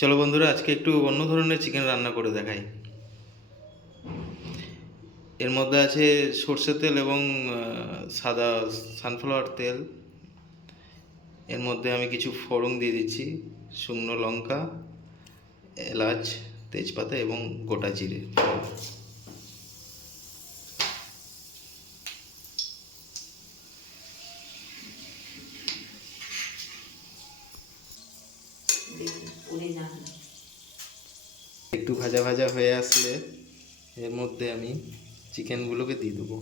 চলো বন্ধুরা, আজকে একটু অন্য ধরনের চিকেন রান্না করে দেখাই। এর মধ্যে আছে সর্ষের তেল এবং সাদা সানফ্লাওয়ার তেল। এর মধ্যে আমি কিছু ফোড়ন দিয়ে দিচ্ছি: শুকনো লঙ্কা, এলাচ, তেজপাতা এবং গোটা জিরে। একটু ভাজা ভাজা হয়ে আসলে এর মধ্যে আমি চিকেনগুলোকে দিয়ে দেবো।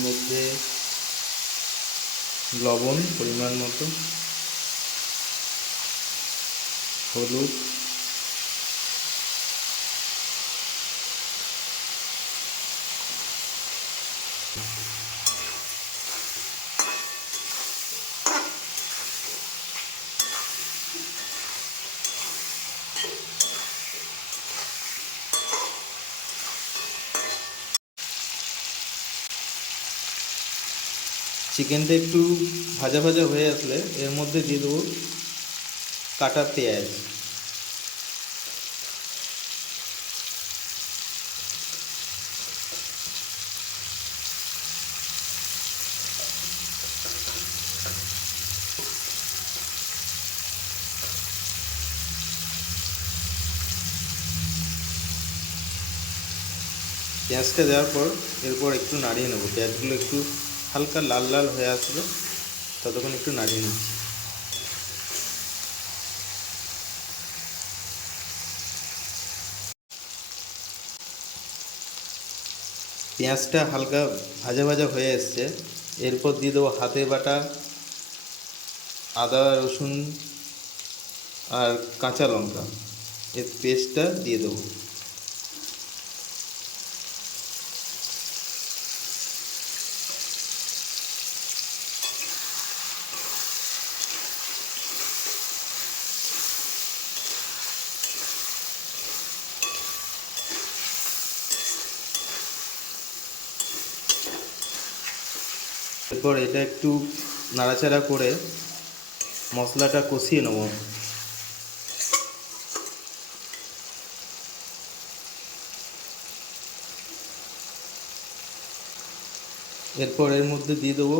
এর মধ্যে লবণ পরিমাণ মতো, হলুদ, চিকেনটা একটু ভাজা ভাজা হয়ে আসলে এর মধ্যে দিয়ে দেবো কাটা পেঁয়াজ। পেঁয়াজটা দেওয়ার পর এরপর একটু নাড়িয়ে নেবো। পেঁয়াজগুলো একটু হালকা লাল লাল হয়ে আসবে, ততক্ষণ একটু নাড়িয়ে নিচ্ছি। পেঁয়াজটা হালকা ভাজা ভাজা হয়ে এসছে, এরপর দিয়ে দেবো হাতে বাটা আদা, রসুন আর কাঁচা লঙ্কা, এর পেস্টটা দিয়ে দেবো। এরপর এটা একটু নাড়াচাড়া করে মশলাটা কষিয়ে নেব। এরপর এর মধ্যে দিয়ে দেবো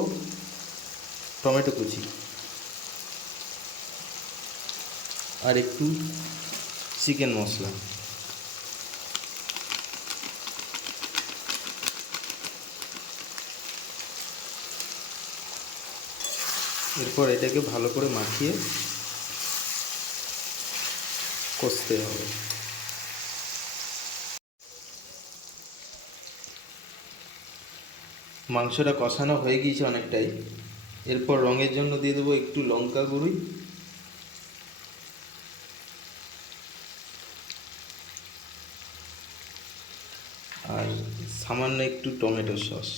টমেটো কুচি আর একটু চিকেন মশলা। এরপর এটাকে ভালো করে মাখিয়ে কষতে হবে। মাংসটা কষানো হয়ে গিয়েছে অনেকটাই। এরপর রঙের জন্য দিয়ে দেবো একটু লঙ্কা গুঁড়ি আর সামান্য একটু টমেটো সস।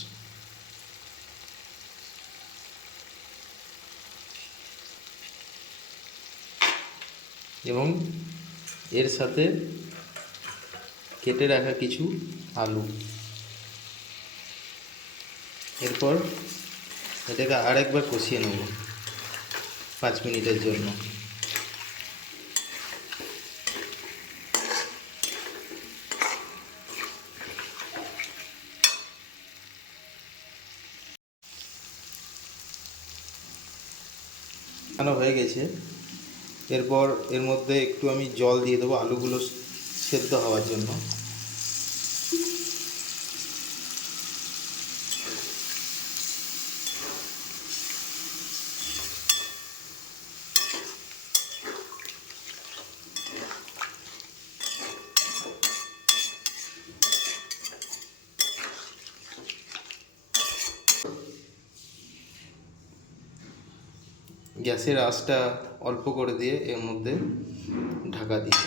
এবং এর সাথে কেটে রাখা কিছু আলু। এরপর এটাকে আরেকবার কষিয়ে নেব 5 মিনিটের জন্য। হয়ে গেছে। এরপর এর মধ্যে একটু আমি জল দিয়ে দেবো আলুগুলো সেদ্ধ হওয়ার জন্য। গ্যাসের আঁচটা অল্প করে দিয়ে এর মধ্যে ঢাকা দিয়ে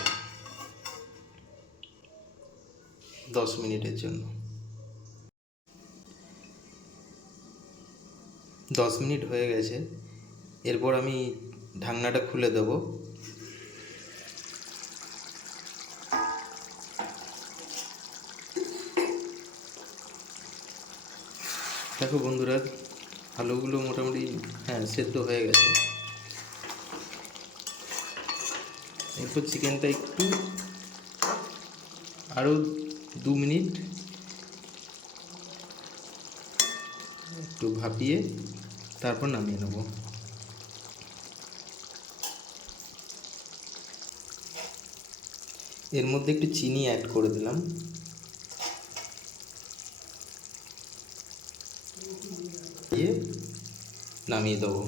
10 মিনিটের জন্য। 10 মিনিট হয়ে গেছে। এরপর আমি ঢাকনাটা খুলে দেব। দেখো বন্ধুরা, আলুগুলো মোটামুটি সেদ্ধ হয়ে গেছে। এরপর চিকেনটা আরও 2 মিনিট একটু ভাপিয়ে তারপর নামিয়ে নেব। এর মধ্যে একটু চিনি অ্যাড করে দিলাম, দিয়ে নামিয়ে দেবো।